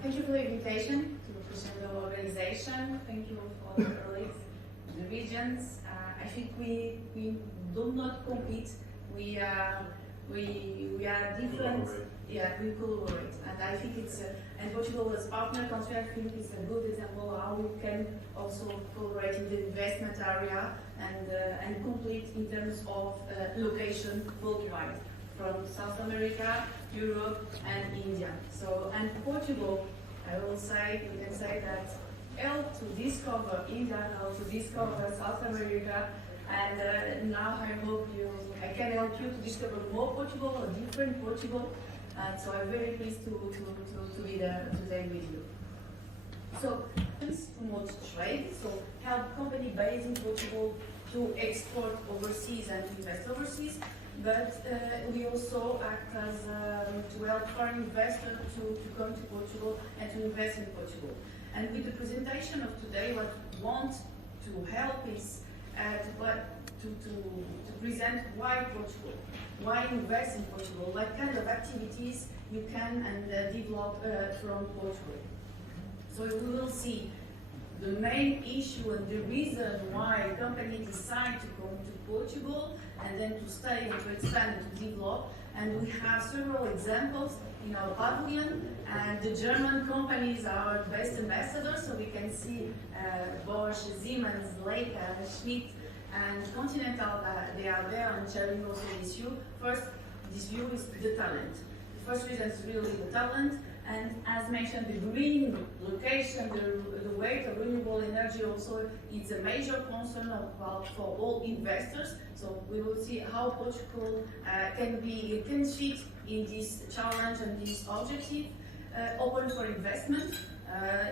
Thank you for the invitation to present the organization. Thank you for the colleagues, the regions. I think we do not compete. We are different. Yeah, we collaborate, and I think it's and Portugal as partner country. I think is a good example how we can also collaborate in the investment area and complete in terms of location worldwide, from South America, Europe, and India. So, and Portugal, I will say, we can say that helped to discover India, how to discover South America, and now I can help you to discover more Portugal, a different Portugal. So I'm very pleased to be there today with you. So, this promotes trade, so help company based in Portugal to export overseas and invest overseas. But we also act as to help foreign investors to come to Portugal and to invest in Portugal. And with the presentation of today, what we want to help is to present why Portugal, why invest in Portugal, what kind of activities you can develop from Portugal. So we will see the main issue and the reason why companies decide to come to Portugal and then to stay and to expand and to develop. And we have several examples in our pavilion, and the German companies are best ambassadors, so we can see Bosch, Siemens, Leica, Schmidt, and Continental, they are there and sharing also this view. First, this view is the talent. The first reason is really the talent, and as mentioned, the green location, the weight of renewable energy also is a major concern for all investors. So we will see how Portugal can fit in this challenge and this objective, open for investment.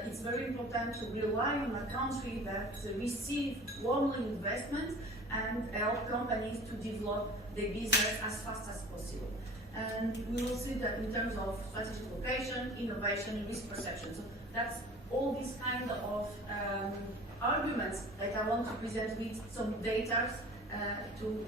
It's very important to rely on a country that receive warmly investment and help companies to develop their business as fast as possible. And we will see that in terms of strategic location, innovation, risk perception. So that's all these kind of arguments that I want to present with some data to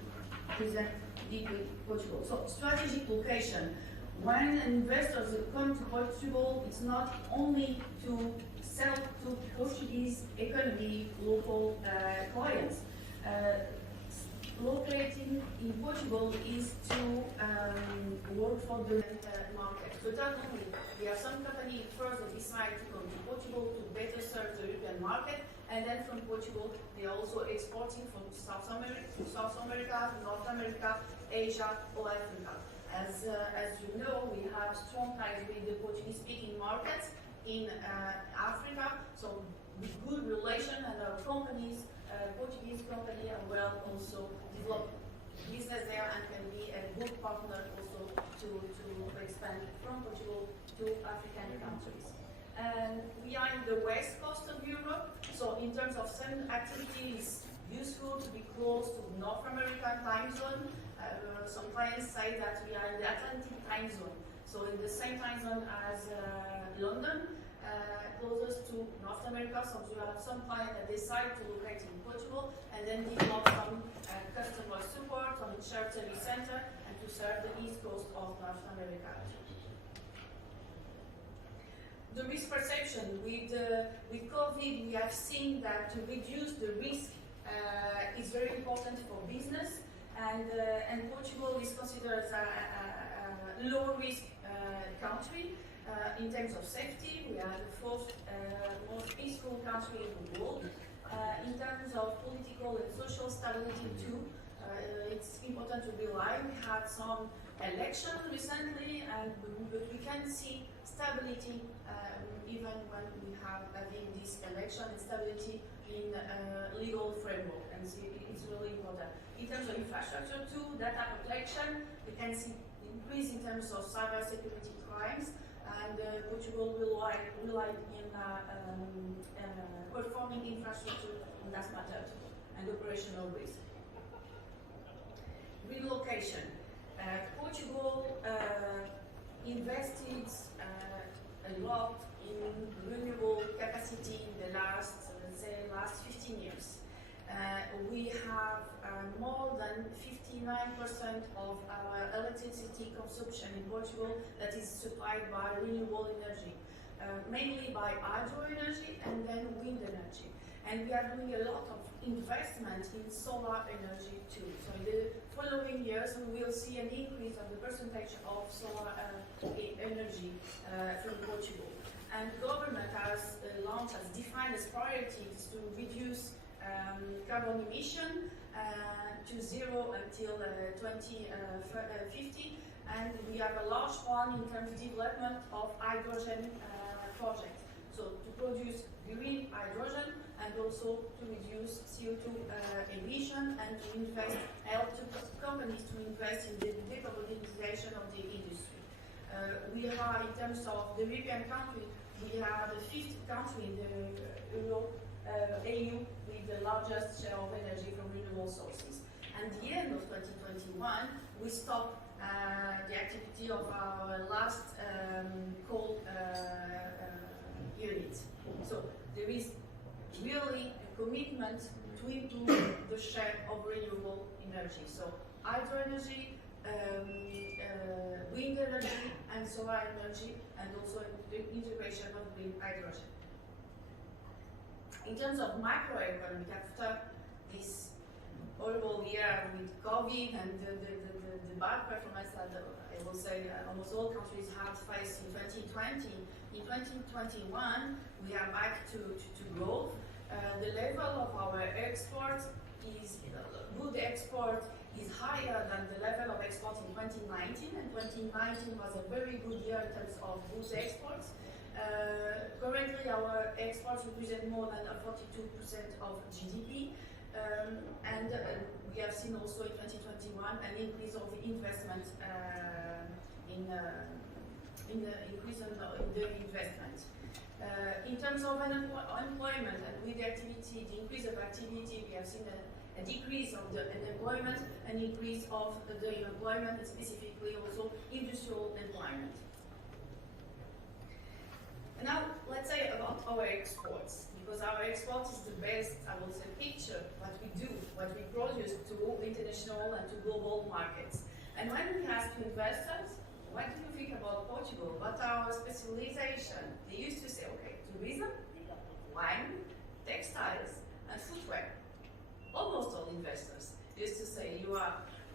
present deeply Portugal. So strategic location. When investors come to Portugal, it's not only to sell to Portuguese economy, local clients. Locating in Portugal is to work for the market. So not only there are some companies first that decide to come to Portugal to better serve the European market, and then from Portugal they are also exporting from South America, North America, Asia, or Africa. As you know, we have strong ties with the Portuguese-speaking markets in Africa, so with good relation, and our companies, Portuguese company, are well also develop business there and can be a good partner also to expand from Portugal to African countries. And we are in the west coast of Europe, so in terms of some activities, useful to be close to North American time zone. Some clients say that we are in the Atlantic time zone, so in the same time zone as London, closest to North America. So you have some clients that decide to locate in Portugal and then develop some customer support on the shared service center and to serve the east coast of North America. The risk perception with COVID, we have seen that to reduce the risk is very important for business, and Portugal is considered as a low risk country. In terms of safety, we are the fourth most peaceful country in the world. In terms of political and social stability too, it's important to rely. We had some election recently, but we can see stability even when we have having this election and stability in legal framework, and so it's really important. In terms of infrastructure too, data protection, we can see increase in terms of cyber security crimes. And Portugal rely in performing infrastructure in that matter and operational risk. Relocation. Portugal invested a lot in renewable capacity in the last 15 years. We have more than 59% of our electricity consumption in Portugal that is supplied by renewable energy. mainly by hydro energy and then wind energy. And we are doing a lot of investment in solar energy too. So in the following years, we will see an increase of the percentage of solar energy from Portugal. And government has launched, has defined as priorities to reduce carbon emission to zero until 2050. And we have a large plan in terms of development of hydrogen projects. So to produce green hydrogen and also to reduce CO2 emission and to invest, help to companies to invest in the decarbonization of the industry. We are, in terms of the European country, we are the fifth country in the EU with the largest share of energy from renewable sources. And at the end of 2021, we stopped the activity of our last coal unit. So there is really a commitment to improve the share of renewable energy. So hydro energy, wind energy, and solar energy, and also the integration of green hydrogen. In terms of macroeconomic, after this horrible year with COVID and the bad performance that I will say almost all countries have faced in 2020, in 2021 we are back to growth. The level of our export is, good export is higher than the level of export in 2019, and 2019 was a very good year in terms of goods exports. Currently our exports represent more than 42% of GDP. And we have seen also in 2021 an increase of investment in the increase in the investment. In terms of unemployment and with the activity, the increase of activity, we have seen a decrease of the unemployment, an increase of the employment, and specifically also industrial employment. And now let's say about our exports, because our exports is the best, I will say, picture what we do, what we produce to international and to global markets. And when we ask to investors, what do you think about Portugal? What our specialization? They used to say, okay, tourism, wine, textiles, and footwear. Almost all investors used to say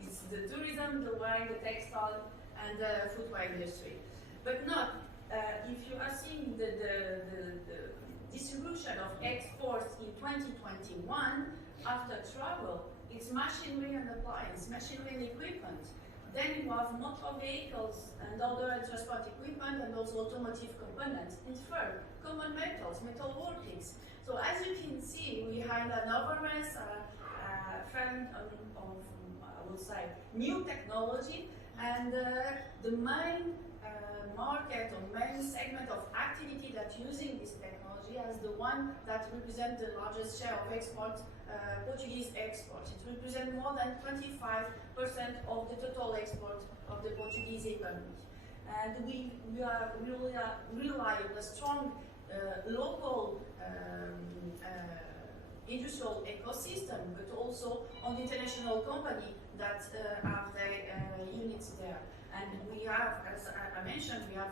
it's the tourism, the wine, the textile, and the footwear industry. But not. If you are seeing the distribution of exports in 2021 after travel, it's machinery and appliance, machinery and equipment. Then you have motor vehicles and other transport equipment and also automotive components. And third, common metals, metalworkings. So as you can see, we have an overmess fan of, I would say, new technology, and the main market or main segment of activity that using this technology as the one that represents the largest share of export, Portuguese exports. It represents more than 25% of the total export of the Portuguese economy. And we rely on a strong local industrial ecosystem, but also on the international company that have their units there. And we have, as I mentioned, we have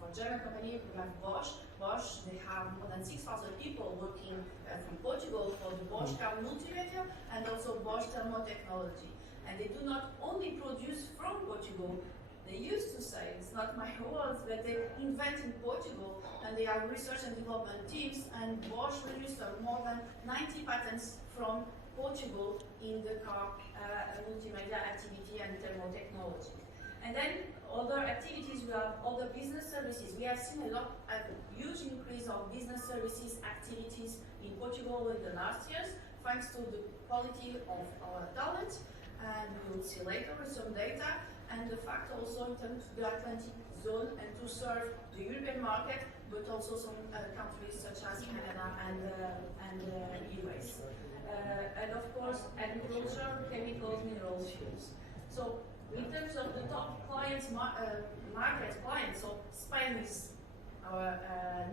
for German company, we have Bosch. Bosch, they have more than 6,000 people working from Portugal for the Bosch car multimedia and also Bosch thermotechnology. And they do not only produce from Portugal. They used to say, it's not my words, but they invent in Portugal, and they have research and development teams, and Bosch registered more than 90 patents from Portugal in the car multimedia activity and thermotechnology. And then other activities, we have other business services. We have seen a huge increase of business services activities in Portugal in the last years, thanks to the quality of our talent, and we will see later with some data, and the fact also in terms of the Atlantic zone and to serve the European market, but also some countries such as Canada and US. And of course, agriculture, chemicals, minerals, fuels. So in terms of the top clients, market clients, so Spain is our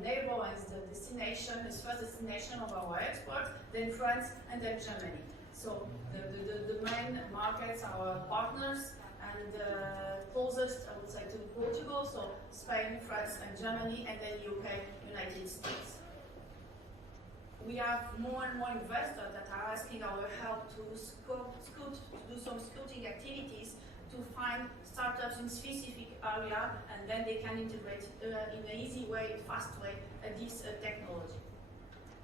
neighbor and the destination, the first destination of our export, then France, and then Germany. So the main markets are our partners, and closest, I would say, to Portugal, so Spain, France, and Germany, and then UK, United States. We have more and more investors that are asking our help to do some scouting activities to find startups in specific area, and then they can integrate in an easy way, fast way, this technology.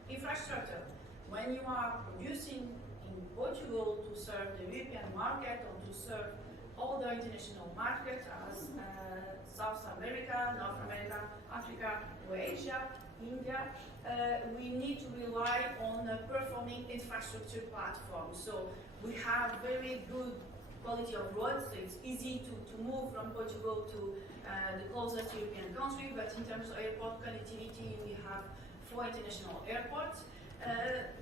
Infrastructure. When you are producing in Portugal to serve the European market or to serve other international markets as South America, North America, Africa, or Asia, India, we need to rely on a performing infrastructure platform. So we have very good quality of roads, so it's easy to move from Portugal to the closest European country, but in terms of airport connectivity, we have 4 international airports,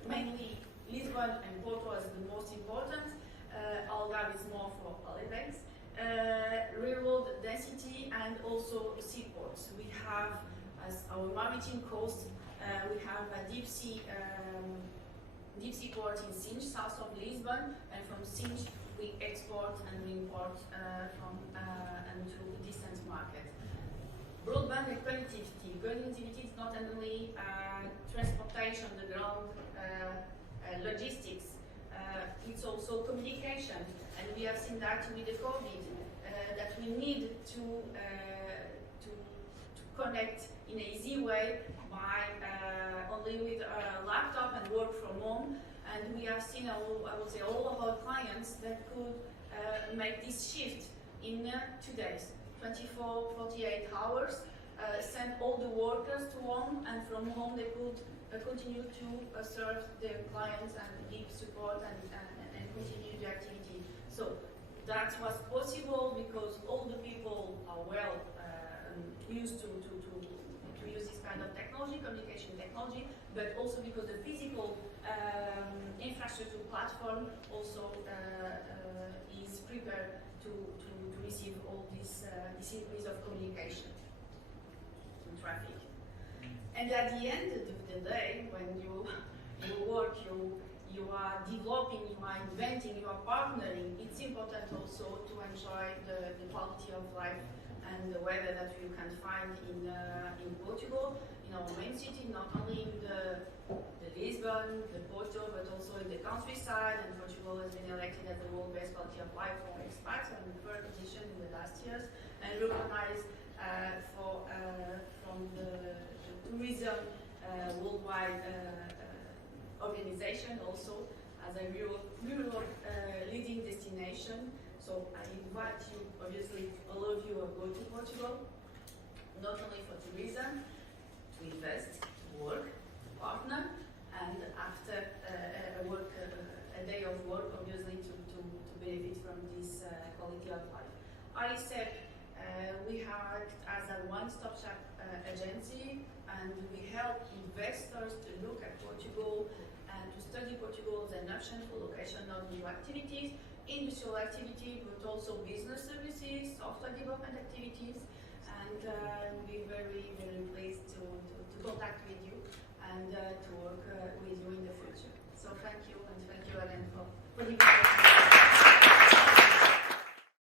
mainly Lisbon and Porto is the most important. Algarve is more for holidays. Railroad density and also seaports. We have, as our maritime coast, we have a deep sea port in Sinj, south of Lisbon, and from Sinj we export and we import and to distant market. Broadband and connectivity. Connectivity is not only transportation, the ground, logistics. It's also communication, and we have seen that with the COVID, that we need to connect in an easy way by only with a laptop and work from home. And we have seen, I would say, all of our clients that could make this shift in 2 days, 24, 48 hours, send all the workers to home, and from home they could continue to serve their clients and give support and continue the activity. So that was possible because all the people are well used to use this kind of technology, communication technology, but also because the physical infrastructure platform also is prepared to receive all this increase of communication and traffic. And at the end of the day, when you work, you are developing, you are inventing, you are partnering, it's important also to enjoy the quality of life and the weather that you can find in Portugal, in our main city, not only in the Lisbon, the Porto, but also in the countryside. And Portugal has been elected as the world best quality of life for expats on the 3rd position in the last years, and recognized from the tourism worldwide organization also as a rural leading destination. So I invite you, obviously, all of you are going to Portugal, not only for tourism, to invest, to work, to partner, and after a day of work, obviously, to benefit from this quality of life. ISEP, we act as a one-stop shop agency, and we help investors to look at Portugal and to study Portugal as an option for location of new activities, industrial activity, but also business services, software development activities, and we're very, very pleased to contact with you and to work with you in the future. So thank you, and thank you again for the invitation.